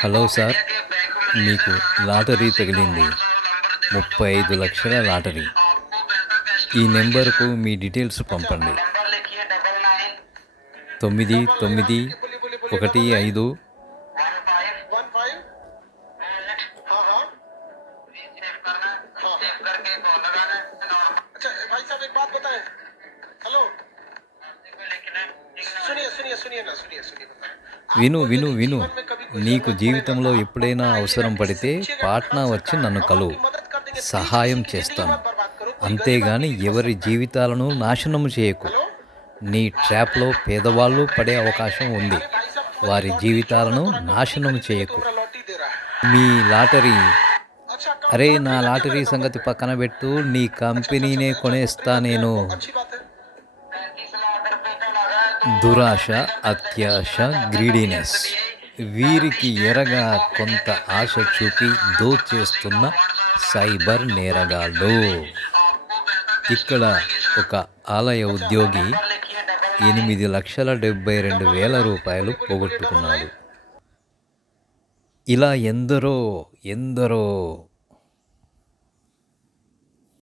Hello sir మీకు lottery తగిలింది ముప్పై ఐదు లక్షల లాటరీ ఈ నెంబర్కు మీ డీటెయిల్స్ పంపండి తొమ్మిది తొమ్మిది ఒకటి ఐదు वन फाइव हाँ हाँ अच्छा भाई साहब एक बात बताएं हेलो सुनिए सुनिए सुनिए ना सुनिए सुनिए बताएं విను విను విను. నీకు జీవితంలో ఎప్పుడైనా అవసరం పడితే పాట్నా వచ్చి నన్ను కలువు సహాయం చేస్తాను. అంతేగాని ఎవరి జీవితాలను నాశనం చేయకు. నీ ట్రాప్లో పేదవాళ్ళు పడే అవకాశం ఉంది. వారి జీవితాలను నాశనం చేయకు. మీ లాటరీ. అరే నా లాటరీ సంగతి పక్కన పెట్టు. నీ కంపెనీనే కొనేస్తా నేను. దురాశ అత్యాశ గ్రీడీనెస్ వీరికి ఎరగా కొంత ఆశ చూపి దోచేస్తున్న సైబర్ నేరగాళ్ళు ఇక్కడ ఒక ఆలయ ఉద్యోగి ఎనిమిది లక్షల డెబ్బై రెండు వేల రూపాయలు పోగొట్టుకున్నాడు ఇలా ఎందరో ఎందరో